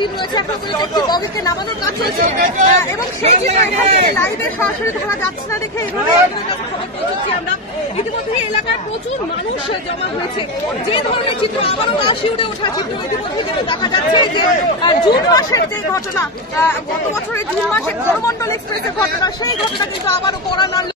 Team রয়েছে, এখন একটি বগিকে নামানোর কাজ চলছে এবং সেই লাইভে সরাসরি ধরা যাচ্ছে না দেখে এইভাবে খবর পৌঁছচ্ছি আমরা। ইতিমধ্যেই এলাকায় প্রচুর মানুষ জমা হয়েছে। যে ধরনের চিত্র আবারও গা শিউরে ওঠা চিত্র ইতিমধ্যেই যেটা দেখা যাচ্ছে যে জুন মাসের যে ঘটনা, গত বছরের জুন মাসে করমণ্ডল এক্সপ্রেসের ঘটনা, সেই ঘটনা কিন্তু আবারও কড়া নাড়ল।